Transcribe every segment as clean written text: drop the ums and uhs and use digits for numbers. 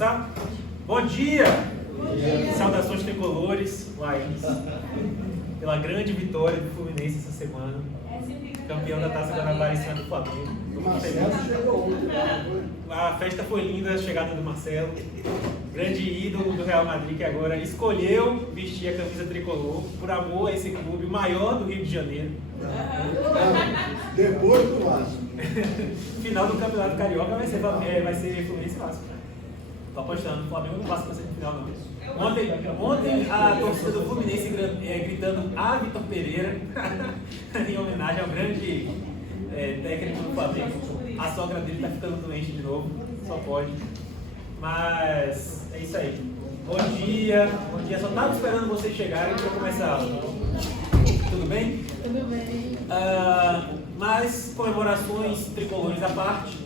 Tá? Bom dia! Bom dia! Saudações tricolores, Laís, pela grande vitória do Fluminense essa semana, campeão da Taça Guanabara em cima do Flamengo. A festa foi linda, a chegada do Marcelo, grande ídolo do Real Madrid, que agora escolheu vestir a camisa tricolor por amor a esse clube maior do Rio de Janeiro. Depois do Vasco. Final do Campeonato Carioca vai ser Fluminense e Vasco. Tô apostando, o Flamengo não passa para semifinal não. Ontem a torcida do Fluminense gritando "Ah, Vitor Pereira", em homenagem ao grande técnico do Flamengo. A sogra dele tá ficando doente de novo, só pode. Mas é isso aí. Bom dia, só tava esperando vocês chegarem para começar a aula. Tudo bem? Tudo bem. Mas comemorações tricolores à parte,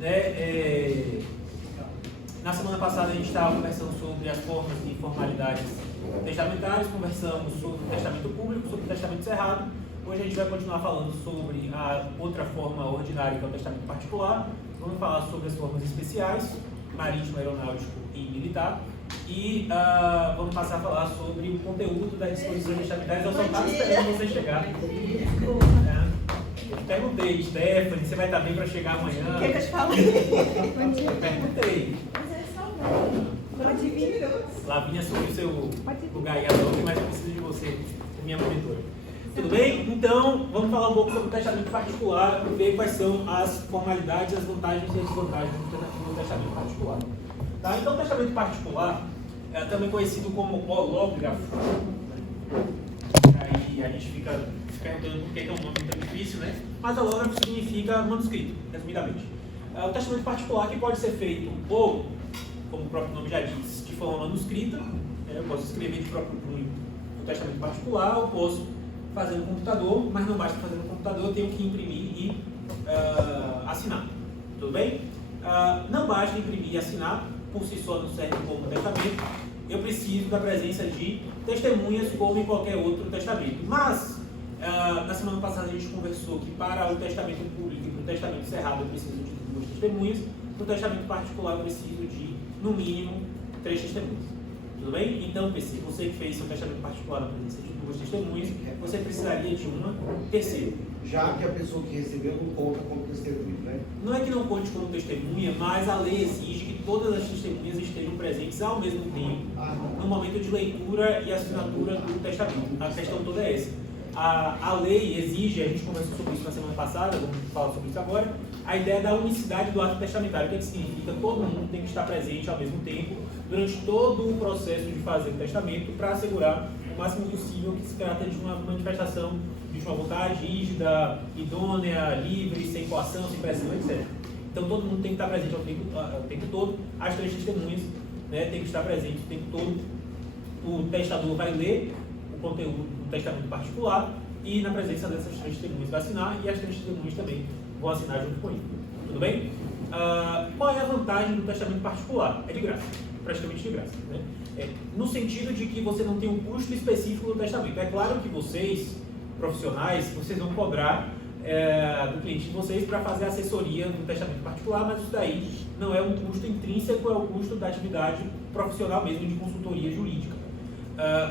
né? Na semana passada a gente estava conversando sobre as formas e formalidades testamentárias, conversamos sobre o testamento público, sobre o testamento cerrado. Hoje a gente vai continuar falando sobre a outra forma ordinária, que é o testamento particular. Vamos falar sobre as formas especiais, marítimo, aeronáutico e militar. E vamos passar a falar sobre o conteúdo das disposições testamentárias. Eu só estava esperando você chegar. Eu perguntei, Stephanie, você vai estar bem para chegar amanhã? O que eu te falei? Eu perguntei. Pode vir. Lavínia assumiu seu lugar aí agora, mas eu preciso de você, minha monitora. Tudo bem? Então, vamos falar um pouco sobre o testamento particular e ver quais são as formalidades, as vantagens e as desvantagens do testamento particular. Tá? Então, o testamento particular é também conhecido como hológrafo. Aí a gente fica se perguntando por que é um nome tão difícil, né? Mas hológrafo significa manuscrito, resumidamente. O testamento particular que pode ser feito ou, como o próprio nome já diz, de forma manuscrita. Eu posso escrever de próprio punho o testamento particular, eu posso fazer no computador, mas não basta fazer no computador, eu tenho que imprimir e assinar. Tudo bem? Não basta imprimir e assinar, por si só não serve como testamento. Eu preciso da presença de testemunhas, como em qualquer outro testamento. Mas, na semana passada a gente conversou que para o testamento público e para o testamento cerrado eu preciso de 2 testemunhas, no testamento particular eu preciso de, no mínimo, 3 testemunhas. Tudo bem? Então, PC, você que fez seu testamento particular na presença de 2 testemunhas, você precisaria de uma terceira. Já que a pessoa que recebeu não conta como testemunha, né? Não é que não conte como testemunha, mas a lei exige que todas as testemunhas estejam presentes ao mesmo tempo, no momento de leitura e assinatura do testamento. A questão toda é essa. A lei exige, a gente conversou sobre isso na semana passada, vamos falar sobre isso agora, a ideia da unicidade do ato testamentário. O que significa? Todo mundo tem que estar presente ao mesmo tempo durante todo o processo de fazer o testamento para assegurar o máximo possível que se trata de uma manifestação de uma vontade rígida, idônea, livre, sem coação, sem pressão, etc. Então todo mundo tem que estar presente ao tempo todo. As 3 testemunhas, né, tem que estar presentes o tempo todo. O testador vai ler o conteúdo do testamento particular e na presença dessas 3 testemunhas vai assinar e as 3 testemunhas também vão assinar junto com ele. Tudo bem? Qual é a vantagem do testamento particular? É de graça, praticamente de graça. Né? No sentido de que você não tem um custo específico do testamento. É claro que vocês, profissionais, vocês vão cobrar do cliente de vocês para fazer assessoria no testamento particular, mas isso daí não é um custo intrínseco, é o custo da atividade profissional mesmo de consultoria jurídica.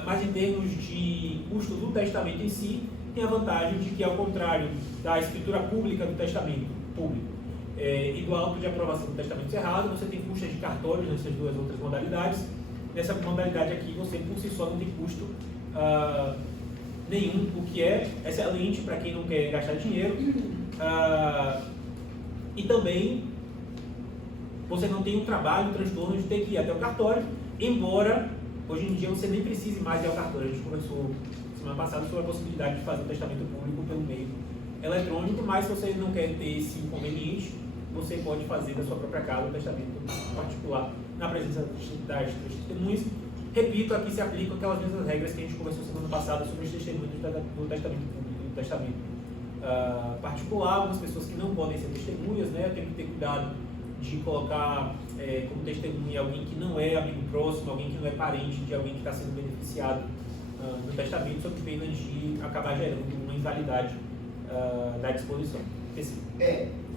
Mas em termos de custo do testamento em si, tem a vantagem de que, ao contrário da escritura pública do testamento público e do auto de aprovação do testamento cerrado, você tem custas de cartório nessas 2 outras modalidades. Nessa modalidade aqui, você por si só não tem custo nenhum, o que é excelente para quem não quer gastar dinheiro. E também você não tem um trabalho, um transtorno de ter que ir até o cartório, embora hoje em dia você nem precise mais ir ao cartório. A gente conversou semana passada sobre a possibilidade de fazer o testamento público pelo meio eletrônico, mas se você não quer ter esse inconveniente, você pode fazer da sua própria casa o testamento particular na presença das 3 testemunhas. Repito, aqui se aplicam aquelas mesmas regras que a gente conversou semana passada sobre os testemunhos do testamento público e do testamento particular. Algumas pessoas que não podem ser testemunhas, né? Tem que ter cuidado de colocar como testemunha alguém que não é amigo próximo, alguém que não é parente de alguém que está sendo beneficiado do testamento, sob pena de acabar gerando uma invalidade da disposição.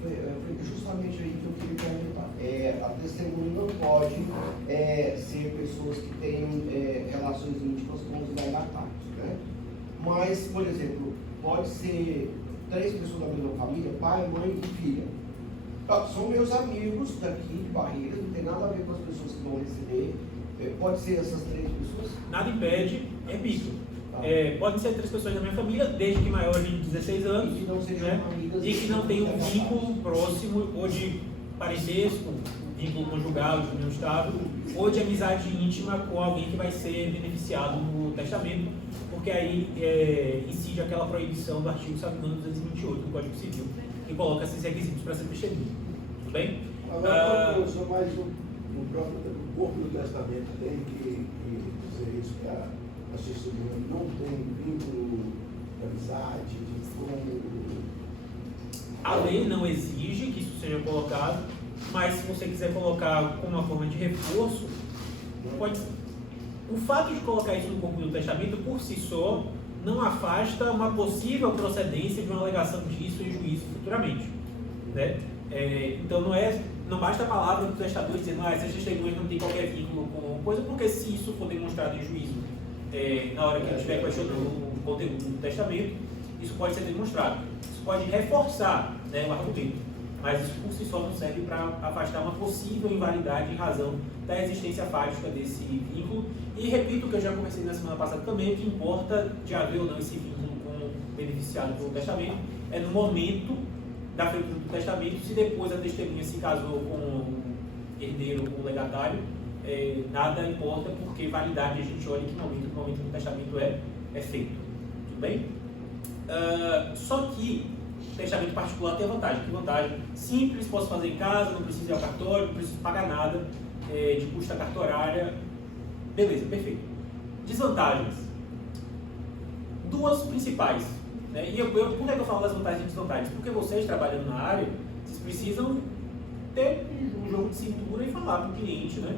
Foi justamente aí que eu queria perguntar. A testemunha não pode ser pessoas que tenham relações íntimas com os legatários, né? Mas, por exemplo, pode ser 3 pessoas da mesma família, pai, mãe e filha. São meus amigos daqui de Barreiras, não tem nada a ver com as pessoas que vão receber. Pode ser essas 3 pessoas? Nada impede, repito. Podem ser 3 pessoas da minha família, desde que maior de 16 anos, E que não sejam né? amigas. E que não tenham um vínculo próximo, ou de parentesco, vínculo conjugal, de união estável, ou de amizade íntima com alguém que vai ser beneficiado no testamento, porque aí incide aquela proibição do artigo 228 do Código Civil, que coloca esses requisitos para ser testemunha. Tudo bem? Agora, professor, mas o próprio corpo do testamento tem que dizer isso, que a testemunha não tem vínculo de amizade, de como... A lei não exige que isso seja colocado, mas se você quiser colocar como uma forma de reforço, pode. O fato de colocar isso no corpo do testamento por si só não afasta uma possível procedência de uma alegação disso em juízo futuramente, né? Então não basta a palavra do testador dizendo essas testemunhas não têm qualquer vínculo com coisa, porque se isso for demonstrado em juízo na hora que ele estiver questionando o conteúdo do testamento, isso pode ser demonstrado. Isso pode reforçar, né, o argumento, mas isso por si só não serve para afastar uma possível invalidade em razão da existência fática desse vínculo. E repito o que eu já conversei na semana passada também, o que importa de haver ou não esse vínculo com o beneficiado pelo testamento é no momento da feitura do testamento. Se depois a testemunha se casou com o herdeiro ou o legatário, nada importa, porque validade a gente olha em que momento do testamento é feito. Tudo bem? Só que testamento particular tem a vantagem. Que vantagem? Simples, posso fazer em casa, não preciso ir ao cartório, não preciso pagar nada de custa cartorária. Beleza, perfeito. Desvantagens. 2 principais. Né? E por que eu falo das vantagens e desvantagens? Porque vocês, trabalhando na área, vocês precisam ter um jogo de cintura e falar para o cliente, né?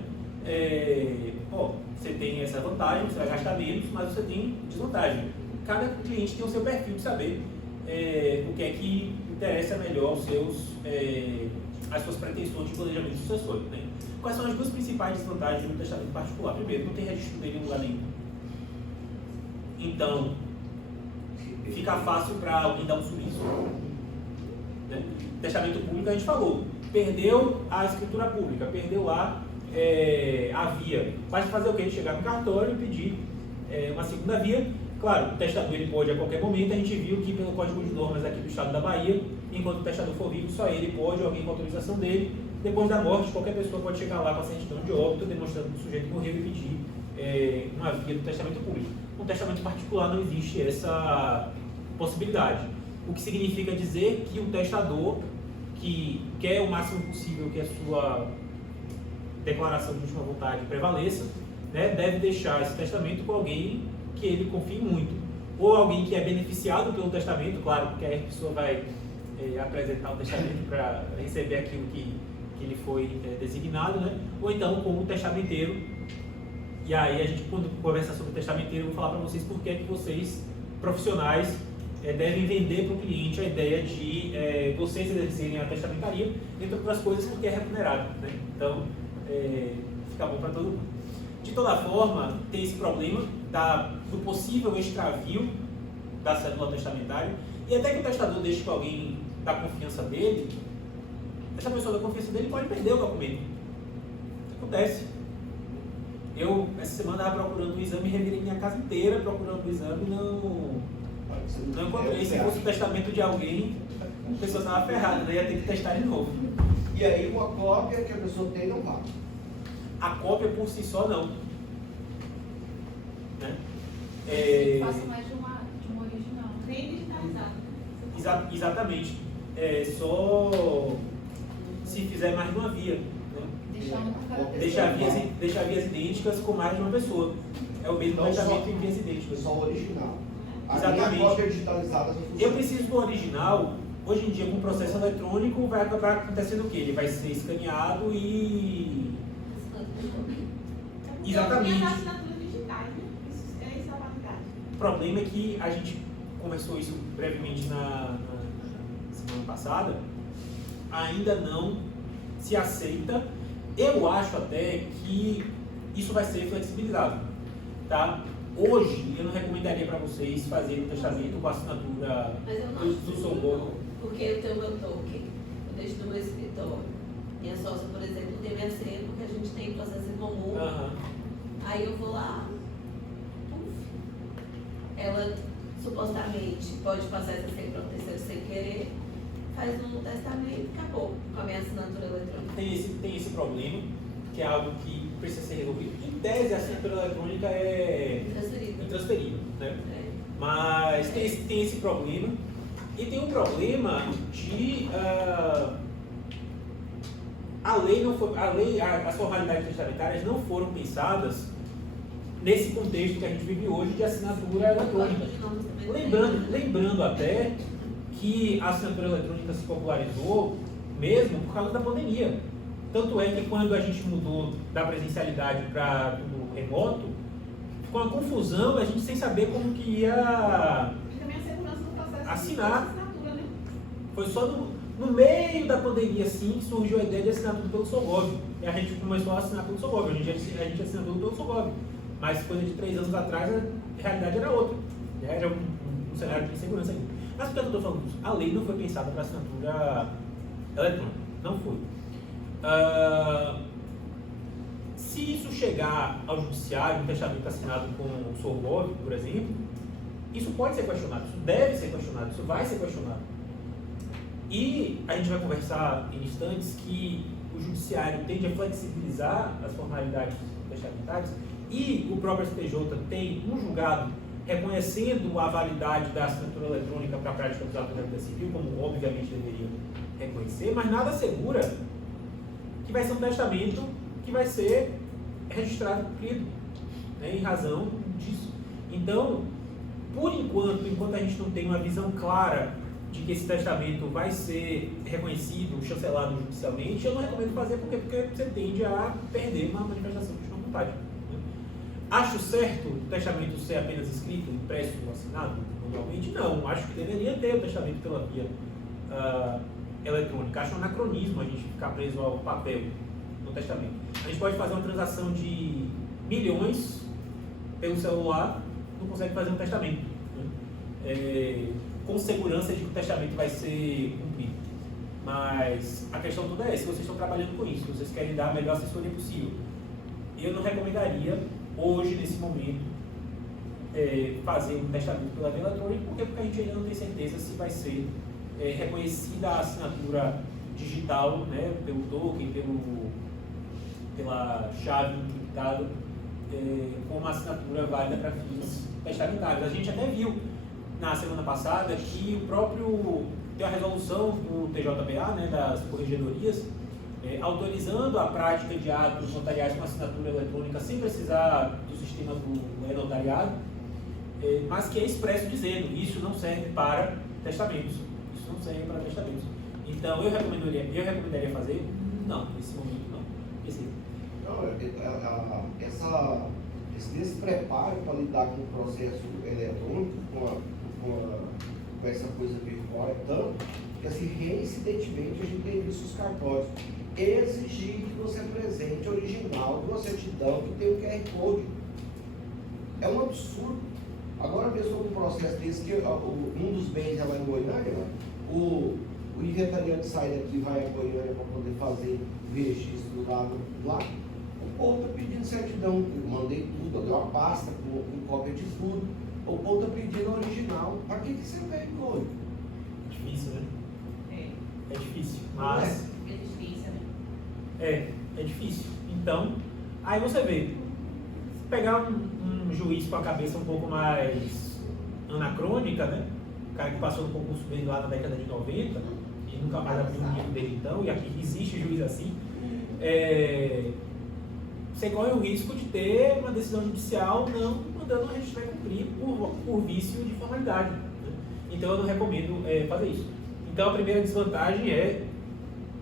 Você tem essa vantagem, você vai gastar menos, mas você tem desvantagem. Cada cliente tem o seu perfil de saber o que é que interessa melhor as suas pretensões de planejamento sucessório, né? Quais são as 2 principais desvantagens do testamento particular? Primeiro, não tem registro dele em lugar nenhum. Então, fica fácil para alguém dar um sumiço. Né? Testamento público, a gente falou, perdeu a escritura pública, perdeu lá a via. Basta fazer o quê? Chegar no cartório e pedir uma segunda via. Claro, o testador ele pode a qualquer momento. A gente viu que pelo Código de Normas aqui do Estado da Bahia, enquanto o testador for vivo, só ele pode, ou alguém com autorização dele. Depois da morte, qualquer pessoa pode chegar lá com a certidão de óbito, demonstrando que o sujeito morreu e pedir uma via do testamento público. No testamento particular não existe essa possibilidade. O que significa dizer que o testador, que quer o máximo possível que a sua declaração de última vontade prevaleça, né, deve deixar esse testamento com alguém que ele confie muito. Ou alguém que é beneficiado pelo testamento, claro, porque aí a pessoa vai apresentar o testamento para receber aquilo que ele foi designado, né? Ou então como testamenteiro. E aí a gente, quando conversar sobre o testamenteiro, eu vou falar para vocês por que vocês, profissionais, devem vender para o cliente a ideia de vocês exercerem a testamentaria, entre outras coisas, porque é remunerado, né? Então, fica bom para todo mundo. De toda forma, tem esse problema do possível extravio da cédula testamentária, e até que o testador deixe com alguém da confiança dele, essa pessoa da confiança dele pode perder o documento. Isso acontece. Eu, essa semana, estava procurando um exame, revirei minha casa inteira procurando um exame e não encontrei. Se fosse o testamento de alguém, a pessoa estava ferrada, daí ia ter que testar de novo. E aí uma cópia que a pessoa tem não vale. A cópia por si só não. Né? Faço mais de uma original. Nem digitalizado. Exatamente. Só se fizer mais de uma via. Né? Deixar vias idênticas com mais de uma pessoa. É o mesmo Então, testamento em vias idênticas. Só o original. Exatamente. A minha cópia digitalizada só funciona. Eu preciso do original. Hoje em dia, com o processo eletrônico, vai acabar acontecendo o quê? Ele vai ser escaneado e... Exatamente. As assinaturas digitais, né? Isso é a validade. O problema é que a gente conversou isso brevemente na semana passada. ainda não se aceita. Eu acho até que isso vai ser flexibilizado, tá? Hoje, eu não recomendaria para vocês fazerem o testamento com a assinatura Mas eu não do socorro. porque eu tenho meu token, eu deixo no meu escritório. Minha sócia, por exemplo, tem minha senha porque a gente tem processo em comum. Aham. Aí eu vou lá, puf. Ela supostamente pode passar essa senha para o terceiro sem querer, faz um testamento e acabou com a minha assinatura eletrônica. Tem esse problema, que é algo que precisa ser resolvido. Em tese, a assinatura eletrônica é Transferido. intransferível, né? É. Mas tem esse problema. E tem um problema de as formalidades testamentárias não foram pensadas nesse contexto que a gente vive hoje de assinatura eletrônica. Lembrando até que a assinatura eletrônica se popularizou mesmo por causa da pandemia. Tanto é que quando a gente mudou da presencialidade para tudo remoto, ficou uma confusão, a gente sem saber como que ia E também a segurança do processo Assinar. de assinatura, né? Foi só no meio da pandemia, assim, que surgiu a ideia de assinar tudo pelo Sogov. E a gente começou a assinar pelo Sogov. A gente assina tudo pelo Sogov. Mas coisa de 3 anos atrás, a realidade era outra. Era um cenário de insegurança ainda. Mas por que eu estou falando isso? A lei não foi pensada para assinatura eletrônica. Não foi. Se isso chegar ao judiciário, um testamento assinado com o Sogov, por exemplo, isso pode ser questionado, isso deve ser questionado, isso vai ser questionado. E a gente vai conversar em instantes que o judiciário tende a flexibilizar as formalidades testamentárias e o próprio STJ tem um julgado reconhecendo a validade da assinatura eletrônica para a prática dos atos da vida civil, como obviamente deveria reconhecer, mas nada assegura que vai ser um testamento que vai ser registrado e cumprido, né, em razão disso. Então, por enquanto a gente não tem uma visão clara de que esse testamento vai ser reconhecido, chancelado judicialmente, eu não recomendo fazer porque você tende a perder uma manifestação de boa vontade. Né? Acho certo o testamento ser apenas escrito, impresso ou assinado manualmente? Não, acho que deveria ter o testamento pela via eletrônica. Acho um anacronismo a gente ficar preso ao papel no testamento. A gente pode fazer uma transação de milhões pelo celular, não consegue fazer um testamento, né? Com segurança de que o testamento vai ser cumprido. Mas a questão toda é, se vocês estão trabalhando com isso, vocês querem dar a melhor assessoria possível, eu não recomendaria hoje, nesse momento, fazer um testamento pela via eletrônica, porque a gente ainda não tem certeza se vai ser reconhecida a assinatura digital, né, pelo token, pela chave encriptada, como uma assinatura válida para fins testamentários. A gente até viu na semana passada que o próprio tem a resolução do TJBA, né, das corregedorias, autorizando a prática de atos notariais com assinatura eletrônica sem precisar do sistema do e-notariado, mas que é expresso dizendo isso não serve para testamentos. Isso não serve para testamentos. Então eu recomendaria fazer? Não, nesse momento não. Não, esse despreparo para lidar com o processo eletrônico, com essa coisa virtual, é tanto que, assim, reincidentemente a gente tem visto os cartórios exigir que você apresente o original de uma certidão que tem o QR Code. É um absurdo. Agora mesmo um processo desse, que um dos bens é lá em Goiânia, né? O inventariante sai daqui e vai a Goiânia para poder fazer o registro lá. O povo está pedindo certidão, eu mandei tudo, eu dei uma pasta com cópia de tudo. O povo está pedindo original. Para que você quer código? Difícil, né? É. É difícil, mas... É difícil, né? É difícil. Então, aí você vê, pegar um juiz com a cabeça um pouco mais anacrônica, né? O cara que passou no concurso dele lá na década de 90 e nunca mais abriu um livro desde então, e aqui existe juiz assim, você corre o risco de ter uma decisão judicial não mandando o registrar e cumprir por vício de formalidade. Né? Então eu não recomendo fazer isso. Então a primeira desvantagem é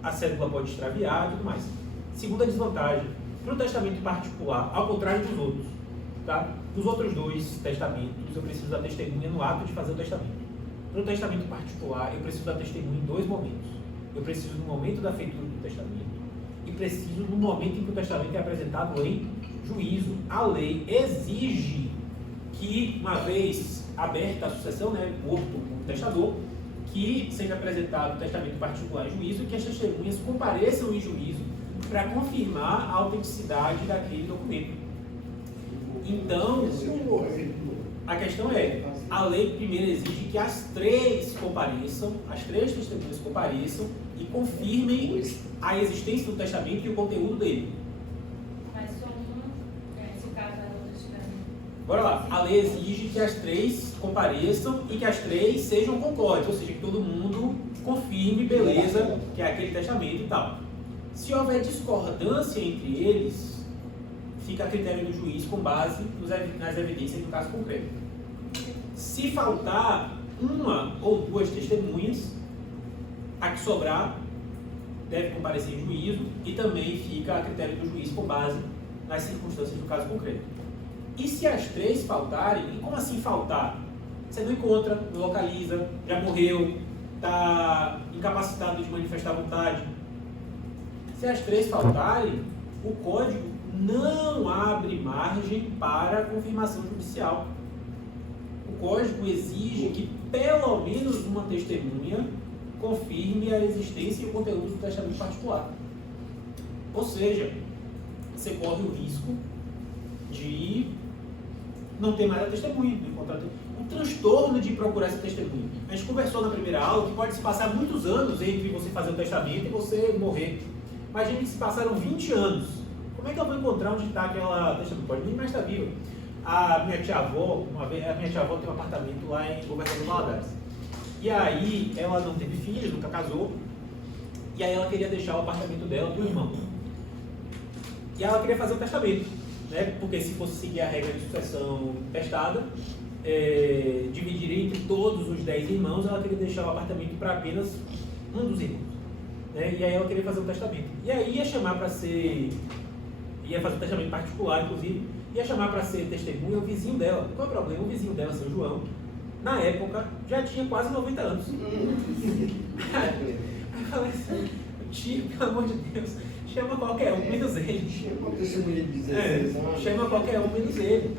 a cédula pode extraviar e tudo mais. Segunda desvantagem, para o testamento particular, ao contrário dos outros, tá? Dos outros dois testamentos, eu preciso da testemunha no ato de fazer o testamento. Para o testamento particular, eu preciso da testemunha em 2 momentos. Eu preciso no momento da feitura do testamento e preciso no momento em que o testamento é apresentado em juízo. A lei exige que, uma vez aberta a sucessão, né, morto o testador, que seja apresentado o testamento particular em juízo e que as testemunhas compareçam em juízo para confirmar a autenticidade daquele documento. Então, a questão é, a lei primeiro exige que as três testemunhas compareçam e confirmem a existência do testamento e o conteúdo dele. Mas só uma, se caso ela estiver. Bora lá, a lei exige que as três compareçam e que as três sejam concordes, ou seja, que todo mundo confirme, beleza, que é aquele testamento e tal. Se houver discordância entre eles, fica a critério do juiz com base nas evidências do caso concreto. Se faltar uma ou duas testemunhas, a que sobrar deve comparecer em juízo e também fica a critério do juiz com base nas circunstâncias do caso concreto. E se as três faltarem, e como assim faltar? Você não encontra, não localiza, já morreu, está incapacitado de manifestar vontade. Se as três faltarem, o código não abre margem para confirmação judicial. O código exige que pelo menos uma testemunha confirme a existência e o conteúdo do testamento particular. Ou seja, você corre o risco de não ter mais a testemunha. O transtorno de procurar essa testemunha. A gente conversou na primeira aula que pode se passar muitos anos entre você fazer o testamento e você morrer. Imagina que se passaram 20 anos. Como é que eu vou encontrar onde está aquela testemunha? Pode nem mais estar viva. A minha tia-avó, tem um apartamento lá em Governador Valadares. E aí, ela não teve filhos, nunca casou. E aí ela queria deixar o apartamento dela para o irmão. E ela queria fazer um testamento, né? Porque se fosse seguir a regra de sucessão testada, dividir entre todos os 10 irmãos, ela queria deixar o apartamento para apenas um dos irmãos. Né? E aí ela queria fazer um testamento. E aí ia chamar para ser... ia fazer um testamento particular, inclusive, ia chamar para ser testemunha o vizinho dela. Qual é o problema? O vizinho dela, seu João, na época, já tinha quase 90 anos. Aí eu falei assim, tio, pelo amor de Deus, chama qualquer um, menos ele. Chama uma testemunha de 16 anos. Chama qualquer um, menos ele.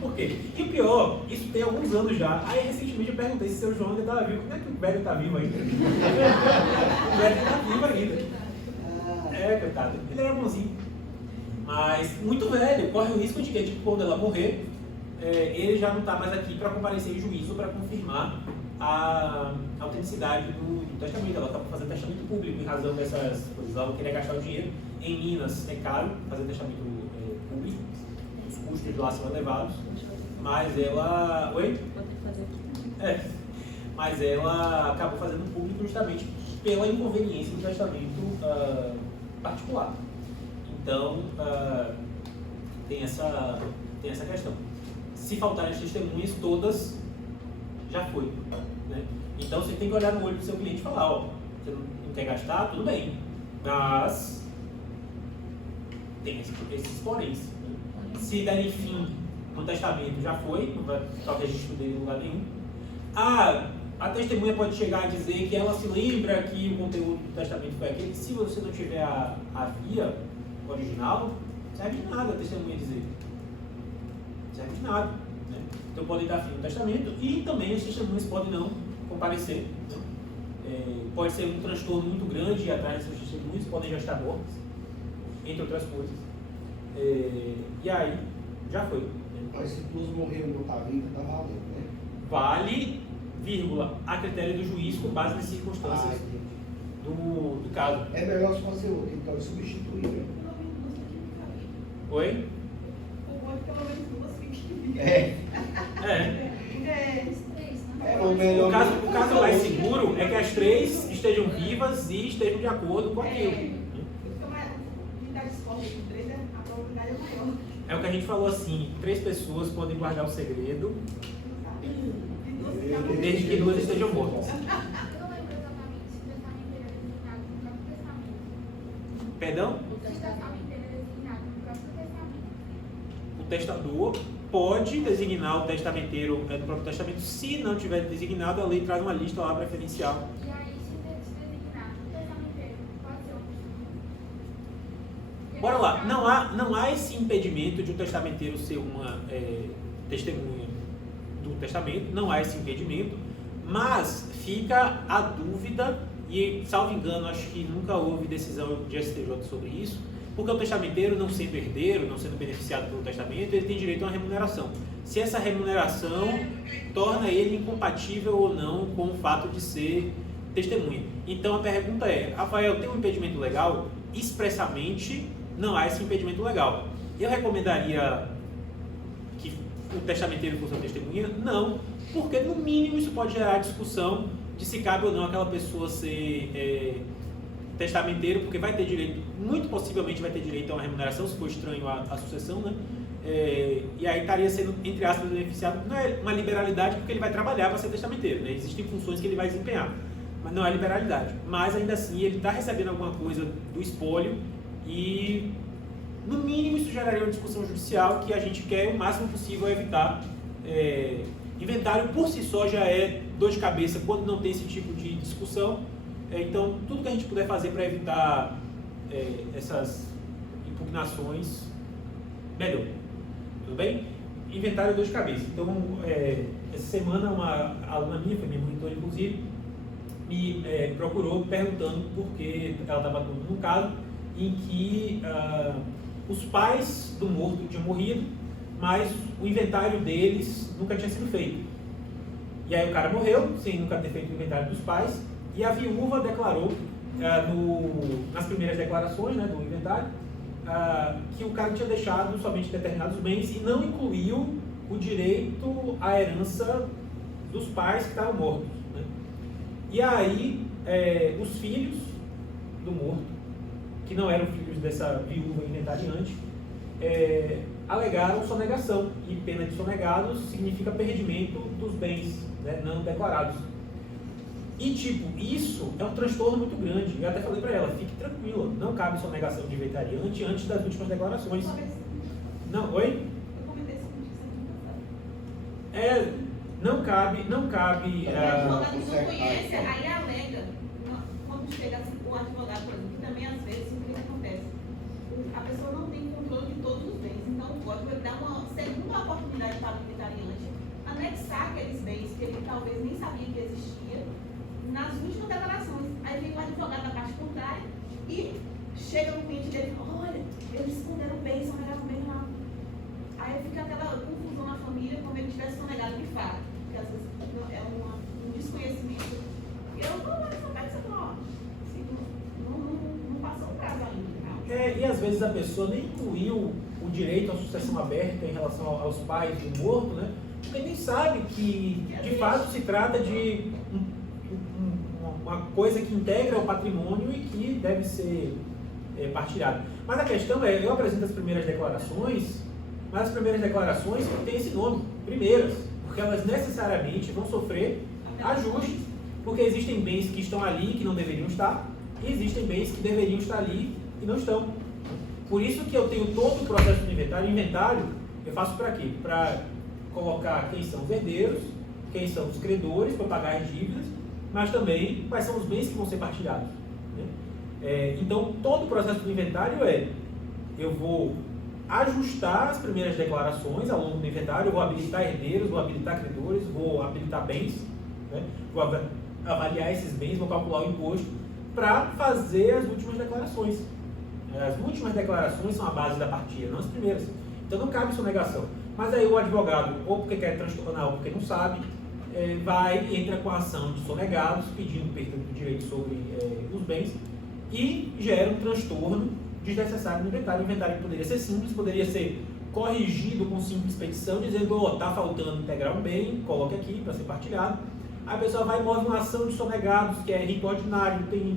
Por quê? E pior, isso tem alguns anos já. Aí recentemente eu perguntei se seu João ainda estava vivo. Como é que o velho está vivo ainda? O velho está vivo ainda. Coitado. Ele era bonzinho. Mas muito velho, corre o risco de que, tipo, quando ela morrer, ele já não está mais aqui para comparecer em juízo para confirmar a autenticidade do testamento. Ela está fazendo testamento público em razão dessas coisas. Ela não queria gastar o dinheiro. Em Minas é caro fazer testamento público, os custos lá são elevados, mas ela... Oi? Mas ela acabou fazendo público justamente pela inconveniência do testamento particular. Então, tem essa questão. Se faltarem as testemunhas, todas já foi. Né? Então, você tem que olhar no olho do seu cliente e falar, ó, você não quer gastar, tudo bem, mas tem esses poréns. Né? Se derem fim no testamento, já foi, não vai ficar o registro dele em lugar nenhum. A testemunha pode chegar a dizer que ela se lembra que o conteúdo do testamento foi aquele. Se você não tiver a via original, não serve de nada a testemunha dizer. Não serve de nada. Né? Então podem dar fim no testamento e também as testemunhas podem não comparecer. Né? Pode ser um transtorno muito grande e atrás dessas testemunhas podem já estar mortas, entre outras coisas. E aí, já foi. Né? Mas se todos morreram e não está vivo, está valendo, né? Vale, vírgula, a critério do juiz com base nas circunstâncias do caso. É melhor se fazer outro, então substituir. Né? Oi? Pelo menos duas fiquem. O caso mais seguro é que as três estejam vivas e estejam de acordo com aquilo. É o que a gente falou assim, 3 pessoas podem guardar o segredo desde que 2 estejam mortas. Eu não lembro exatamente se o testamento era designado no próprio testamento. Perdão? O testamento era designado no próprio testamento. O testador pode designar o testamenteiro no próprio testamento. Se não tiver designado, a lei traz uma lista lá preferencial. E aí, se designar não há esse impedimento de o testamenteiro ser uma testemunha do testamento, não há esse impedimento, mas fica a dúvida, e salvo engano, acho que nunca houve decisão de STJ sobre isso, porque o testamenteiro, não sendo herdeiro, não sendo beneficiado pelo testamento, ele tem direito a uma remuneração. Se essa remuneração torna ele incompatível ou não com o fato de ser testemunha. Então a pergunta é, Rafael, tem um impedimento legal? Expressamente, não há esse impedimento legal. Eu recomendaria que o testamenteiro fosse uma testemunha? Não, porque no mínimo isso pode gerar discussão de se cabe ou não aquela pessoa ser testamenteiro, porque vai ter direito, muito possivelmente vai ter direito a uma remuneração, se for estranho a sucessão, né? E aí estaria sendo, entre aspas, beneficiado. Não é uma liberalidade, porque ele vai trabalhar para ser testamenteiro, né? Existem funções que ele vai desempenhar, mas não é liberalidade. Mas ainda assim, ele está recebendo alguma coisa do espólio e, no mínimo, isso geraria uma discussão judicial que a gente quer o máximo possível evitar. Inventário por si só já é dor de cabeça quando não tem esse tipo de discussão. Então, tudo que a gente puder fazer para evitar essas impugnações, melhor. Tudo bem? Inventário é dor de cabeça. Então, essa semana, uma aluna minha, foi minha monitora inclusive, me procurou perguntando por que ela estava atuando num caso em que os pais do morto tinham morrido, mas o inventário deles nunca tinha sido feito. E aí o cara morreu, sem nunca ter feito o inventário dos pais, e a viúva declarou, nas primeiras declarações, né, do inventário, que o cara tinha deixado somente determinados bens e não incluiu o direito à herança dos pais que estavam mortos, né? E aí, os filhos do morto, que não eram filhos dessa viúva inventariante, alegaram sonegação, e pena de sonegados significa perdimento dos bens, né, não declarados. E isso é um transtorno muito grande. Eu até falei para ela, fique tranquila, não cabe sonegação de inventariante antes das últimas declarações. Não, oi? Eu comentei isso contigo. Não cabe. O advogado não conhece, aí alega. Quando chega assim, o advogado, por exemplo, que também às vezes o que acontece? A pessoa não tem controle de todos os bens, então o código ele dá uma segunda oportunidade para o inventariante anexar aqueles bens que ele talvez nem sabia que existia nas últimas declarações. Aí vem o advogado da parte contrária e chega no cliente dele e fala, olha, eles esconderam bem, sonegaram bem lá. Aí fica aquela confusão na família, como ele tivesse sonegado de fato. Porque às vezes é um desconhecimento. E eu vou lá nessa parte e falo, assim, não passou o prazo ainda. E às vezes a pessoa nem incluiu o direito à sucessão aberta em relação aos pais do morto, né? Porque nem sabe que de fato se trata de uma coisa que integra o patrimônio e que deve ser partilhado. Mas a questão é, eu apresento as primeiras declarações, mas as primeiras declarações têm esse nome, primeiras, porque elas necessariamente vão sofrer ajuste, porque existem bens que estão ali que não deveriam estar, e existem bens que deveriam estar ali e não estão. Por isso que eu tenho todo o processo do inventário. O inventário eu faço para quê? Para colocar quem são os herdeiros, quem são os credores para pagar as dívidas, mas também quais são os bens que vão ser partilhados, né? Então, todo o processo do inventário eu vou ajustar as primeiras declarações ao longo do inventário, eu vou habilitar herdeiros, vou habilitar credores, vou habilitar bens, né? Vou avaliar esses bens, vou calcular o imposto para fazer as últimas declarações. As últimas declarações são a base da partilha, não as primeiras. Então não cabe sonegação. Mas aí o advogado, ou porque quer transtornar ou porque não sabe, entra com a ação de sonegados, pedindo perda do direito sobre os bens, e gera um transtorno desnecessário no inventário. O inventário poderia ser simples, poderia ser corrigido com simples petição, dizendo, está faltando integrar um bem, coloque aqui para ser partilhado. A pessoa vai e move uma ação de sonegados, que é rito ordinário, tem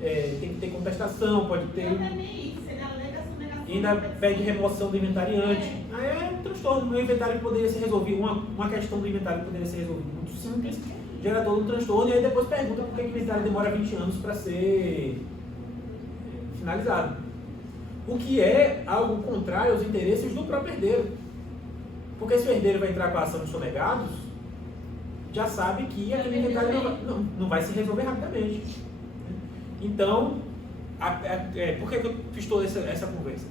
que ter contestação, pode ter... Não é nem isso, ele alega a sonegação. Ainda pede remoção do inventariante. Aí é um transtorno. No inventário poderia ser resolvido, uma questão do inventário poderia ser resolvida muito simples, gera todo um transtorno, e aí depois pergunta por que o inventário demora 20 anos para ser finalizado. O que é algo contrário aos interesses do próprio herdeiro. Porque se o herdeiro vai entrar com a ação de sonegados, já sabe que aquele inventário não vai se resolver rapidamente. Então, por que eu fiz toda essa conversa?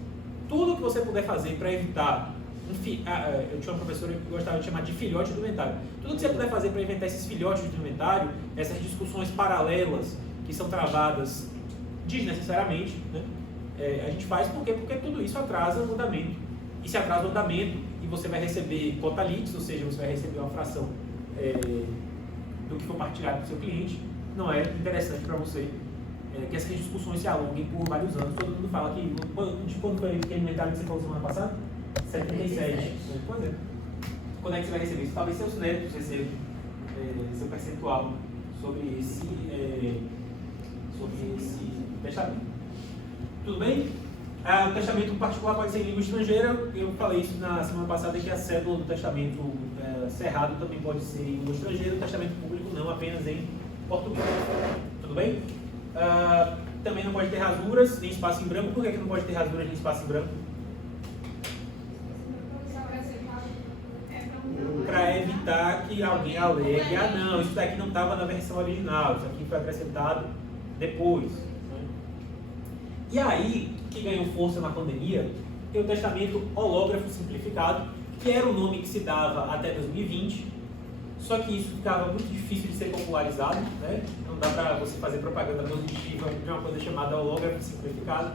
tudo que você puder fazer para evitar eu tinha uma professora que gostava de chamar de filhote do inventário. Tudo que você puder fazer para evitar esses filhotes do inventário, essas discussões paralelas que são travadas desnecessariamente, né? A gente faz porque tudo isso atrasa o andamento. E se atrasa o andamento e você vai receber cota litis, ou seja, você vai receber uma fração do que for partilhado com o seu cliente, não é interessante para você que essas discussões se alonguem por vários anos. Todo mundo fala que quando foi aquele inventário que você falou semana passada? 77. Pois é. Quando é que você vai receber isso? Talvez seus netos recebam seu percentual sobre esse testamento. Tudo bem? O testamento particular pode ser em língua estrangeira. Eu falei isso na semana passada, que a cédula do testamento cerrado também pode ser em língua estrangeira. O testamento público não, apenas em português. Tudo bem? Também não pode ter rasuras nem espaço em branco. Por que não pode ter rasuras nem espaço em branco? Para evitar que alguém alegue, não, isso daqui não estava na versão original, isso aqui foi acrescentado depois. Né? E aí, que ganhou força na pandemia, tem o testamento hológrafo simplificado, que era o nome que se dava até 2020, só que isso ficava muito difícil de ser popularizado, né? Não dá para você fazer propaganda positiva de uma coisa chamada hológrafo simplificado.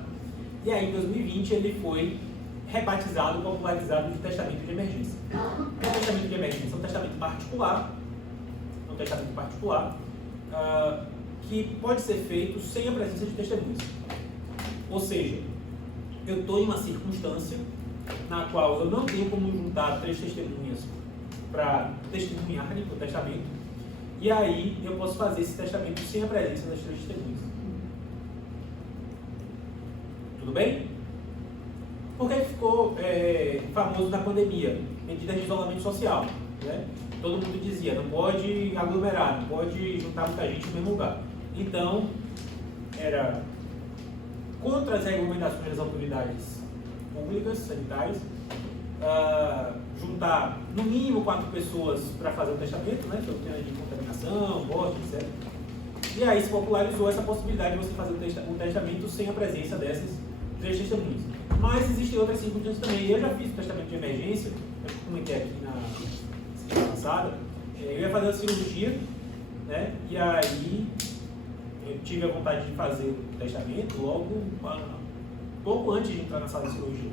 E aí, em 2020, ele foi rebatizado, popularizado de testamento de emergência. O testamento de emergência é um testamento particular, que pode ser feito sem a presença de testemunhas. Ou seja, eu estou em uma circunstância na qual eu não tenho como juntar 3 testemunhas para testemunharem o testamento, e aí eu posso fazer esse testamento sem a presença das 3 testemunhas. Tudo bem? Por que ficou famoso na pandemia? Medidas de isolamento social. Né? Todo mundo dizia, não pode aglomerar, não pode juntar muita gente no mesmo lugar. Então, era contra as recomendações das autoridades públicas, sanitárias, juntar no mínimo 4 pessoas para fazer o testamento, né? Sob pena de contaminação, morte, etc. E aí se popularizou essa possibilidade de você fazer o testamento sem a presença dessas 3 testemunhas. Mas existem outras circunstâncias também. Eu já fiz o testamento de emergência, eu comentei aqui na semana passada. Eu ia fazer a cirurgia, né? E aí eu tive a vontade de fazer o testamento logo pouco antes de entrar na sala de cirurgia.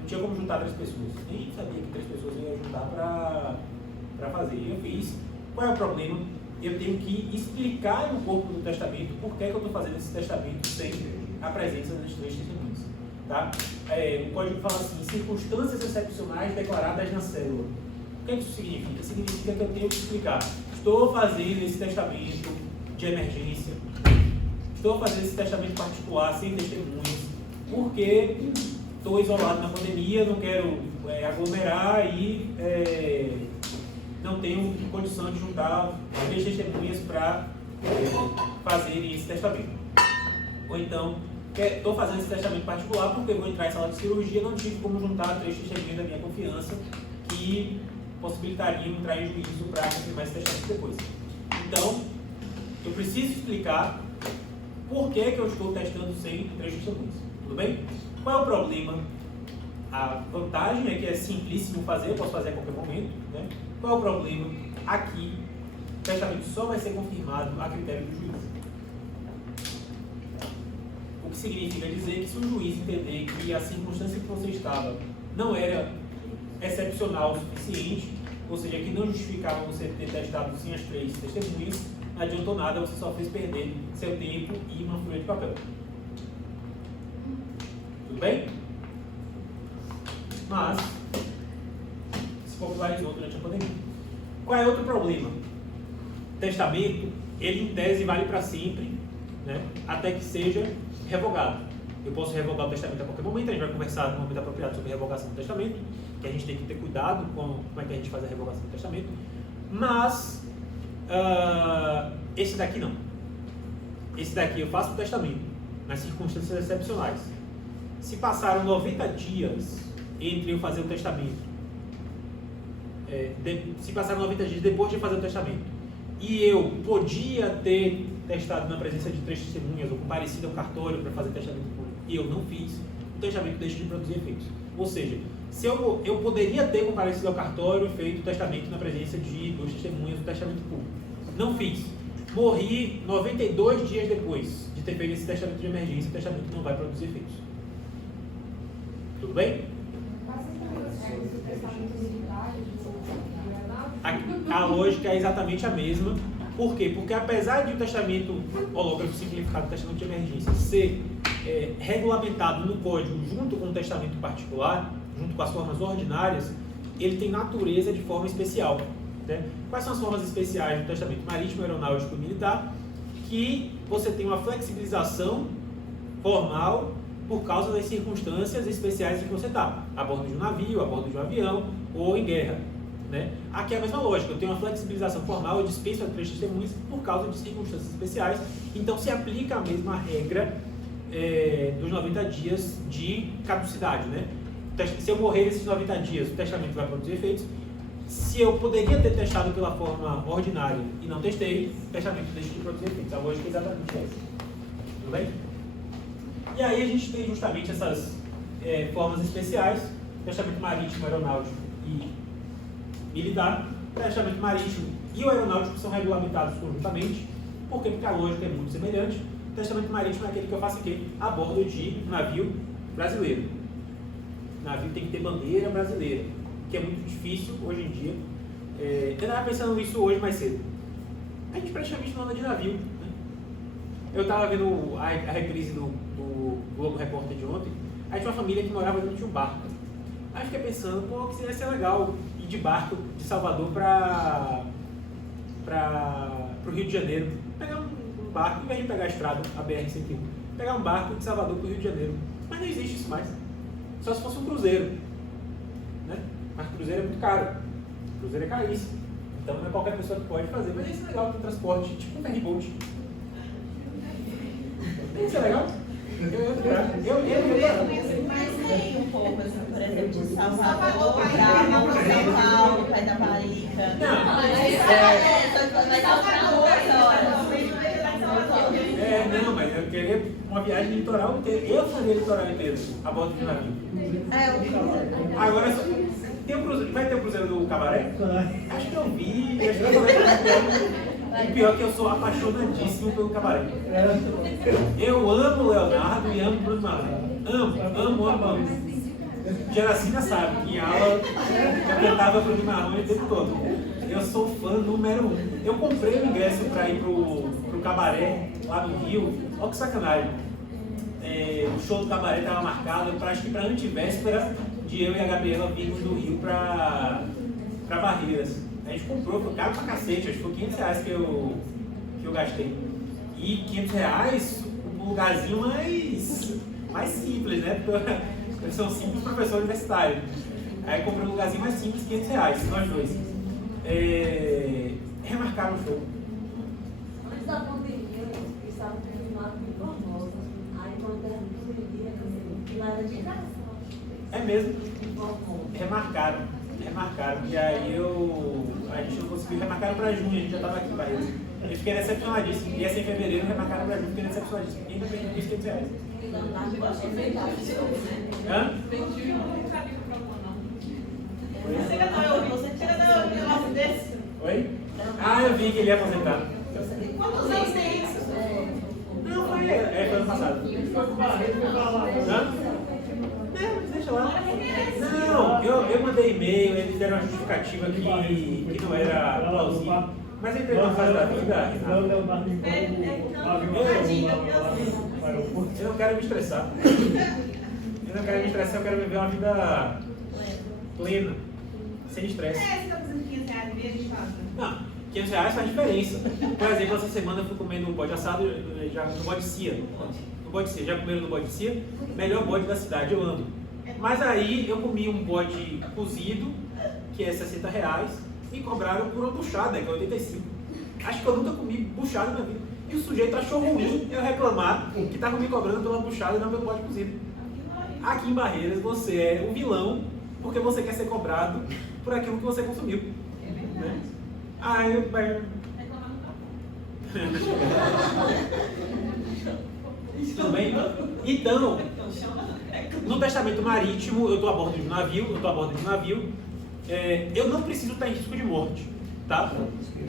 Não tinha como juntar 3 pessoas. Nem sabia que 3 pessoas eu ia juntar para fazer. E eu fiz. Qual é o problema? Eu tenho que explicar no corpo do testamento por que eu estou fazendo esse testamento sem a presença das 3 testemunhas. Tá? O código fala assim, circunstâncias excepcionais declaradas na célula. O que isso significa? Significa que eu tenho que explicar, estou fazendo esse testamento de emergência, estou fazendo esse testamento particular sem testemunhas, porque estou isolado na pandemia, não quero aglomerar e não tenho condição de juntar 3 testemunhas para fazerem esse testamento. Ou então, estou fazendo esse testamento particular porque eu vou entrar em sala de cirurgia, não tive como juntar 3 testemunhas da minha confiança que possibilitariam entrar em juízo para confirmar esse testamento depois. Então, eu preciso explicar por que eu estou testando sem 3 testemunhas. Tudo bem? Qual é o problema? A vantagem é que é simplíssimo fazer, eu posso fazer a qualquer momento. Né? Qual é o problema? Aqui, o testamento só vai ser confirmado a critério do juiz. O que significa dizer que se o juiz entender que a circunstância que você estava não era excepcional o suficiente, ou seja, que não justificava você ter testado sem as 3 testemunhas, não adiantou nada, você só fez perder seu tempo e uma folha de papel. Tudo bem? Mas se popularizou durante a pandemia. Qual é outro problema? Testamento, ele em tese vale para sempre, né? Até que seja revogado. Eu posso revogar o testamento a qualquer momento, a gente vai conversar no momento apropriado sobre a revogação do testamento, que a gente tem que ter cuidado com como é que a gente faz a revogação do testamento, mas esse daqui não. Esse daqui eu faço o testamento, nas circunstâncias excepcionais. Se passaram 90 dias entre eu fazer o testamento, se passaram 90 dias depois de fazer o testamento, e eu podia ter testado na presença de 3 testemunhas ou comparecido ao cartório para fazer testamento público, e eu não fiz, o testamento deixa de produzir efeitos. Ou seja, se eu poderia ter comparecido ao cartório e feito o testamento na presença de 2 testemunhas do testamento público. Não fiz. Morri 92 dias depois de ter feito esse testamento de emergência, o testamento não vai produzir efeitos. Tudo bem? A lógica é exatamente a mesma. Por quê? Porque apesar de o testamento hológrafo simplificado, o testamento de emergência, ser regulamentado no código junto com o testamento particular, junto com as formas ordinárias, ele tem natureza de forma especial. Né? Quais são as formas especiais do testamento marítimo, aeronáutico e militar? Que você tem uma flexibilização formal por causa das circunstâncias especiais em que você está, a bordo de um navio, a bordo de um avião ou em guerra. Né? Aqui é a mesma lógica, eu tenho uma flexibilização formal, eu dispenso as 3 testemunhas por causa de circunstâncias especiais, então se aplica a mesma regra dos 90 dias de caducidade. Né? Se eu morrer nesses 90 dias, o testamento vai produzir efeitos. Se eu poderia ter testado pela forma ordinária e não testei, o testamento deixa de produzir efeitos. A lógica é exatamente essa. Tudo bem? E aí a gente tem justamente essas formas especiais, testamento marítimo, aeronáutico e militar. O testamento marítimo e o aeronáutico são regulamentados conjuntamente. Por quê? Porque a lógica é muito semelhante. O testamento marítimo é aquele que eu faço aqui, a bordo de um navio brasileiro. O navio tem que ter bandeira brasileira, que é muito difícil hoje em dia. Eu estava pensando nisso hoje mais cedo. A gente praticamente não anda de navio. Né? Eu estava vendo a reprise do Globo Repórter de ontem. Aí tinha uma família que morava dentro de um barco. Aí eu fiquei pensando, pô, que seria legal ir de barco de Salvador para o Rio de Janeiro. Pegar um barco, em vez de pegar a estrada, a BR-101, pegar um barco de Salvador para o Rio de Janeiro. Mas não existe isso mais. Só se fosse um cruzeiro. Né? Mas cruzeiro é muito caro. Cruzeiro é caríssimo. Então não é qualquer pessoa que pode fazer. Mas isso é legal, tem transporte, tipo um ferryboat. Isso é legal? Mas nem um pouco, assim, por exemplo, de Salvador para São Paulo, para Itaparica. Não. Vai dar 2 horas. Não, mas eu queria uma viagem litoral inteira. Eu faria litoral inteiro, a bordo de um navio. Agora, vai ter o cruzeiro do Cabaré? Acho que eu vi. Acho que eu e pior que eu sou apaixonadíssimo pelo Cabaré. Eu amo o Leonardo e amo o Bruno Marrone. Amo. Geracina sabe que em aula eu cantava Bruno Marrone o tempo todo. Eu sou fã número 1. Eu comprei o ingresso para ir pro Cabaré lá no Rio. Olha que sacanagem. O show do Cabaré estava marcado, acho que para antivéspera de eu e a Gabriela virmos do Rio para Barreiras. A gente comprou, foi caro pra cacete, acho que foi R$500 que eu gastei. E R$500 um lugarzinho mais simples, né? Porque eu sou um simples professor universitário. Aí comprei um lugarzinho mais simples, R$500, nós dois. Remarcaram o show. Antes da pandemia, eles estavam tendo um lado bem formoso. Aí quando era que lá era de casa. É mesmo. Remarcaram. E aí a gente não conseguiu, remarcaram para junho, a gente já estava aqui para eles. Eu fiquei decepcionadíssimo. Ia ser em fevereiro, remarcaram para junho, fiquei decepcionadíssimo. Ainda perdi os R$500. Hã? Oi? Ah, eu vi que ele ia aposentar. Quantos anos tem isso? Não, foi ano passado. Hã? Deixa lá. Não, eu mandei e-mail, eles deram uma justificativa que não era plausível. Mas ele teve uma fase da vida, eu não quero me estressar. Eu quero viver uma vida plena, sem estresse. Você está fazendo R$500 mesmo, faça? Não, R$500 faz diferença. Por exemplo, essa semana eu fui comendo um bode assado no bode Cia. Já comeram no bode Cia? Melhor bode da cidade, eu amo. Mas aí eu comi um bode cozido, que é R$60, e cobraram por uma buchada, que é 85. Acho que eu nunca comi buchada na vida. E o sujeito achou ruim eu reclamar que estava me cobrando pela buchada e não pelo bode cozido. Aqui em Barreiras você é um vilão porque você quer ser cobrado por aquilo que você consumiu. Né? Aí eu... Tudo bem? Então, No testamento marítimo, eu estou a bordo de um navio, eu não preciso estar em risco de morte, tá?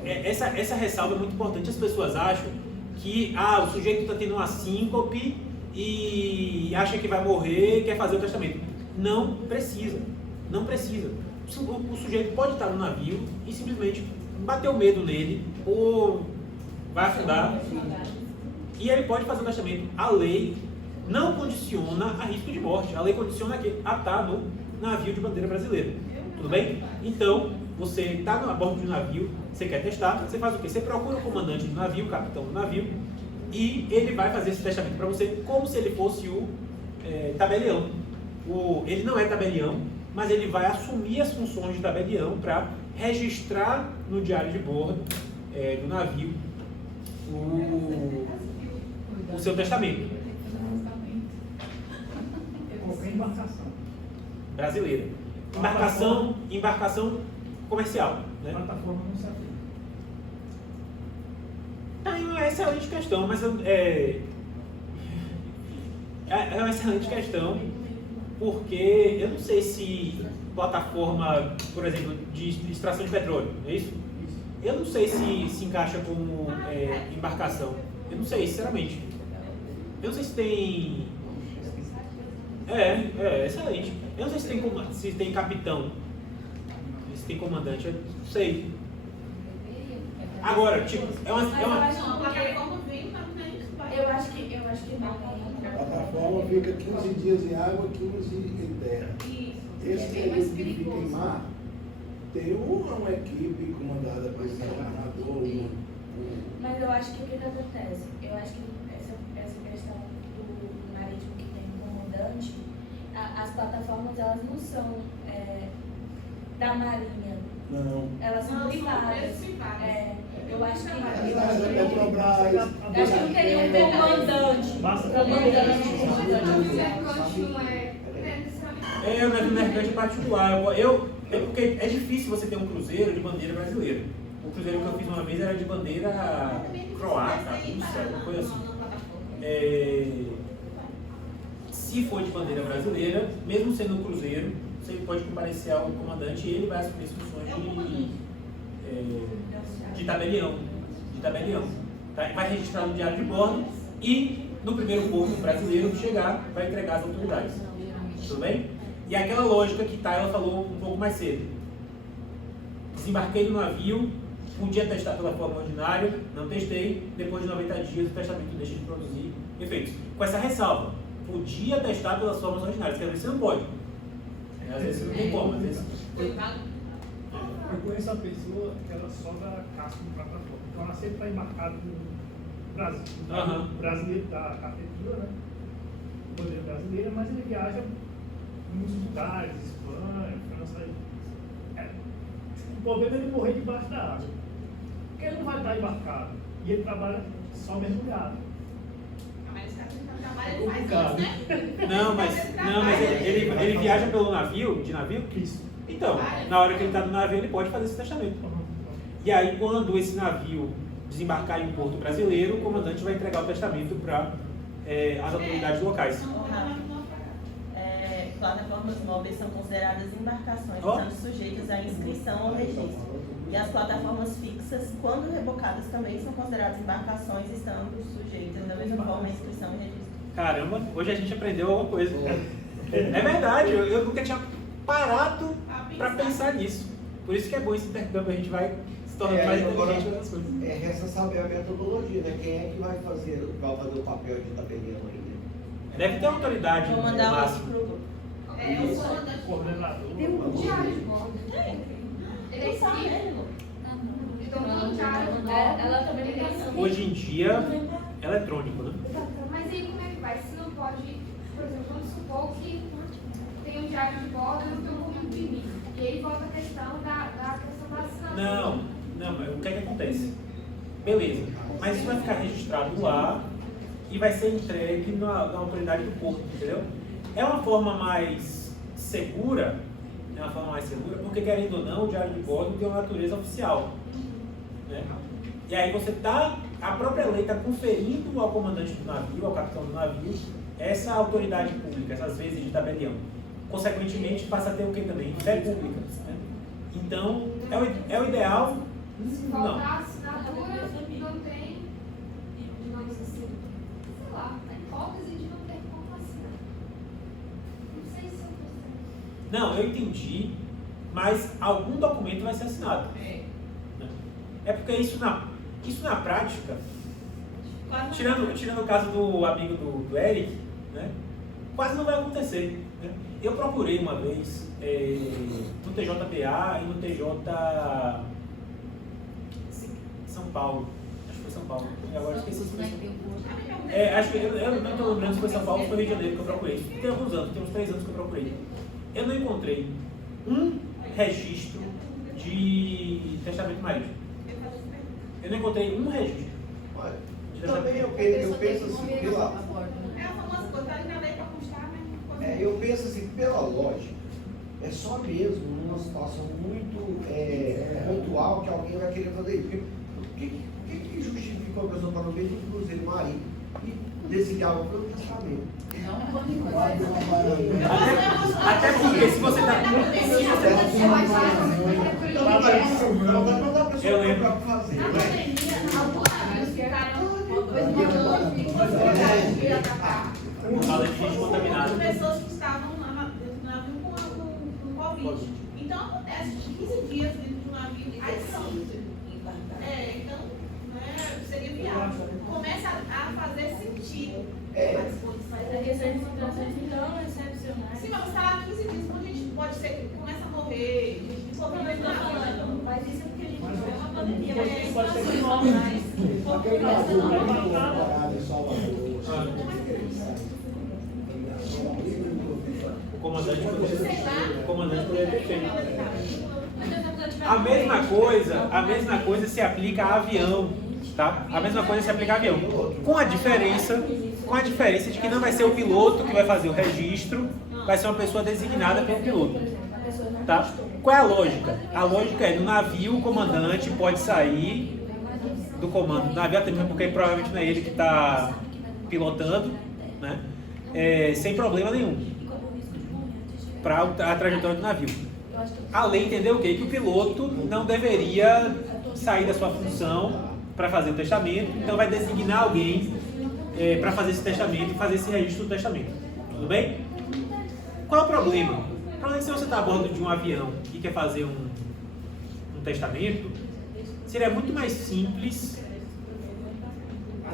Essa ressalva é muito importante. As pessoas acham que o sujeito está tendo uma síncope e acha que vai morrer e quer fazer o testamento. Não precisa. O sujeito pode estar no navio e simplesmente bater o medo nele ou vai afundar e ele pode fazer o testamento. A lei não condiciona a risco de morte. A lei condiciona a estar no navio de bandeira brasileira. Tudo bem? Então, você está a bordo de um navio, você quer testar, você faz o quê? Você procura o comandante do navio, o capitão do navio, e ele vai fazer esse testamento para você como se ele fosse o tabelião. Ele não é tabelião, mas ele vai assumir as funções de tabelião para registrar no diário de bordo do navio o seu testamento. Qualquer embarcação. Brasileira. Embarcação comercial. Né? Plataforma não se aplica. É uma excelente questão, mas é uma excelente questão, porque eu não sei se plataforma, por exemplo, de extração de petróleo, é isso? Eu não sei se encaixa como embarcação. Eu não sei, sinceramente. Eu não sei se tem... excelente. Eu não sei se tem capitão, se tem comandante, eu não sei. Agora, tipo, Eu acho que A plataforma fica 15 dias em água, 15 em terra. Esse período que fica em mar, tem uma equipe comandada por esse governador. Mas eu acho que o que acontece? Eu acho que essa questão do marítimo que tem um comandante, as plataformas elas não são da Marinha. Não. Elas são privadas. Eu acho que não teria um comandante. O navio mercante particular. Porque é difícil você ter um cruzeiro de bandeira brasileira. O cruzeiro que eu fiz uma vez era de bandeira croata, russa, alguma coisa assim. Se for de bandeira brasileira, mesmo sendo um cruzeiro, você pode comparecer ao comandante e ele vai assumir as funções de tabelião. Tá? Vai registrar no diário de bordo e no primeiro porto brasileiro chegar, vai entregar às autoridades. Tudo bem? E aquela lógica que ela falou um pouco mais cedo. Desembarquei no navio, podia testar pela forma ordinária, não testei, depois de 90 dias o testamento deixa de produzir efeitos. Com essa ressalva, podia testar pelas formas ordinárias, que às vezes você não pode. Às vezes você não tem como, às vezes... Eu conheço a pessoa que ela só dá casco de plataforma. Então ela sempre está embarcada no Brasil. O brasileiro da cafeteria, né? Bandeira brasileira, mas ele viaja em muitos lugares, Espanha, França. O problema é ele morrer debaixo da água. Porque ele não vai estar embarcado. E ele trabalha só mergulhado. Não, mas ele viaja pelo navio, de navio? Isso. Então, na hora que ele está no navio, ele pode fazer esse testamento. E aí, quando esse navio desembarcar em um porto brasileiro, o comandante vai entregar o testamento para as autoridades locais. Plataformas móveis são consideradas embarcações, estando sujeitas à inscrição ao registro. E as plataformas fixas, quando rebocadas, também são consideradas embarcações, estando sujeitas da mesma forma à inscrição e registro. Caramba, hoje a gente aprendeu alguma coisa. É verdade, eu nunca tinha parado para pensar nisso. Por isso que é bom esse intercâmbio, a gente vai se tornando mais inteligente nas coisas. Resta saber a metodologia, né? Quem é que vai fazer o papel de tabelião ainda? Deve ter autoridade Vou no mandar máximo. pro grupo. Coordenador. Tem um diário de bordo. Ele é escrito. Então, no diário de bordo. Ela também tem Hoje em dia, eletrônico, né? Mas aí como é que vai? Se não pode, por exemplo, vamos supor que tem um diário de bordo e não tem como imprimir. E aí volta a questão da questão da assinatura. Não, mas o que é que acontece? Beleza, mas isso vai ficar registrado lá e vai ser entregue na autoridade do porto, entendeu? É uma forma mais segura, porque querendo ou não, o diário de bordo tem uma natureza oficial, né? E aí a própria lei está conferindo ao comandante do navio, ao capitão do navio, essa autoridade pública, essas vezes de tabelião, consequentemente passa a ter o que também? Fé pública. Né? Então, é o ideal? Se Não. faltar a assinatura, não tem, digamos assim, sei lá, a hipótese de não ter como assinar. Não sei se eu tô Não, eu entendi, mas algum documento vai ser assinado. É porque isso na prática, tirando o caso do amigo do Eric, né, quase não vai acontecer. Né? Eu procurei uma vez no TJPA e no TJ São Paulo. Acho que foi São Paulo. Agora esqueci se foi São Paulo. Acho que eu não estou lembrando se foi São Paulo ou foi Rio de Janeiro que eu procurei. Tem alguns anos, tem uns 3 anos que eu procurei. Eu não encontrei um registro de testamento marítimo. Eu não encontrei um registro. Olha, de também testamento. eu penso assim, pela, É a famosa coisa, tá ali na lei para constar, né? eu penso assim, pela lógica, é só mesmo numa situação muito pontual que alguém vai querer fazer isso. Porque o que justifica uma pessoa para no meio do cruzeiro marítimo e desligar o próprio testamento? Até porque se você está. Eu lembro. Na pandemia, alguns navios ficaram depois atacar. Fala de gente contaminada. Pessoas que estavam dentro do navio com Covid. Então acontece 15 dias dentro do navio e aí pronto. Então, seria viável. Começa a fazer sentido. A questão de situações não excepcionais. Sim, mas você está lá 15 dias, então a gente pode ser que começa a morrer, gente de Covid Mas na falando, mas isso é porque a gente não é uma pandemia, Pode- mas pode ser situações que normais. Aquele navio muito parado em Salvador. O comandante sei lá. poderia ter feito. Mas se a pessoa tiver A mesma coisa se aplica a avião, tá? A mesma coisa se aplica a avião. Com a diferença de que não vai ser o piloto que vai fazer o registro, vai ser uma pessoa designada pelo piloto, tá? Qual é a lógica? A lógica é, no navio o comandante pode sair do comando do navio, até mesmo porque provavelmente não é ele que está pilotando, né? Sem problema nenhum, para a trajetória do navio. A lei entendeu o quê? Que o piloto não deveria sair da sua função para fazer o testamento, então vai designar alguém para fazer esse testamento, fazer esse registro do testamento. Tudo bem? Qual é o problema? O problema é que se você está a bordo de um avião e quer fazer um testamento, seria muito mais simples.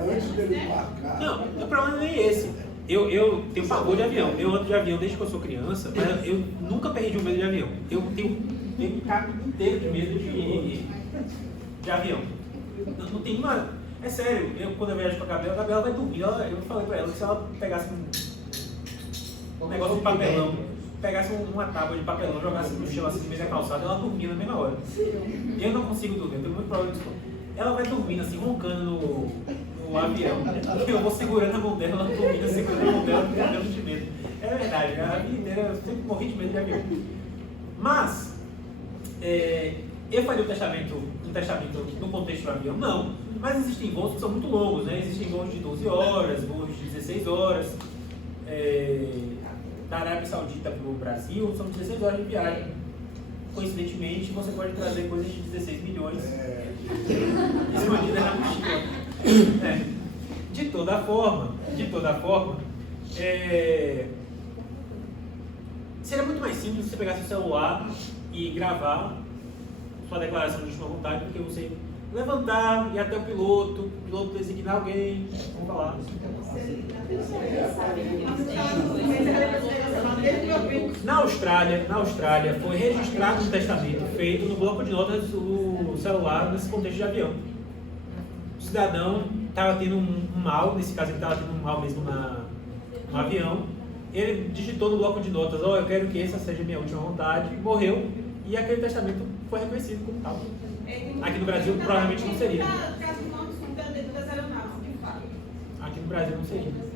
Antes dele embarcar. Não, o problema nem é esse. Eu tenho pavor de avião. Eu ando de avião desde que eu sou criança, mas eu nunca perdi o medo de avião. Eu tenho um carro inteiro de medo de avião. Não tem uma. É sério, quando eu viajo com a Gabriela vai dormir. Eu falei pra ela que se ela pegasse um negócio de papelão, pegasse uma tábua de papelão, jogasse no chão assim no meio da calçada, ela dormia na mesma hora. Eu não consigo dormir, eu tenho muito problema disso. Ela vai dormindo assim, roncando no avião. Eu vou segurando a mão dela, ela dormindo, segurando a mão dela, morrendo de medo. É verdade, a vida inteira eu sempre morri de medo de avião. Mas, eu faria um testamento no contexto do avião? Não. Mas existem voos que são muito longos, né? Existem voos de 12 horas, voos de 16 horas. Da Arábia Saudita para o Brasil são 16 horas de viagem. Coincidentemente, você pode trazer coisas de 16 milhões escondidas na mochila. De toda forma, seria muito mais simples você pegar seu celular e gravar sua declaração de última vontade do que você levantar e ir até o piloto designar alguém, vamos falar. Na Austrália foi registrado um testamento feito no bloco de notas do celular nesse contexto de avião. O cidadão estava tendo um mal, nesse caso ele estava tendo um mal mesmo no avião. Ele digitou no bloco de notas, eu quero que essa seja a minha última vontade, morreu, e aquele testamento foi reconhecido como tal. Aqui no Brasil provavelmente não seria. Aqui no Brasil não seria.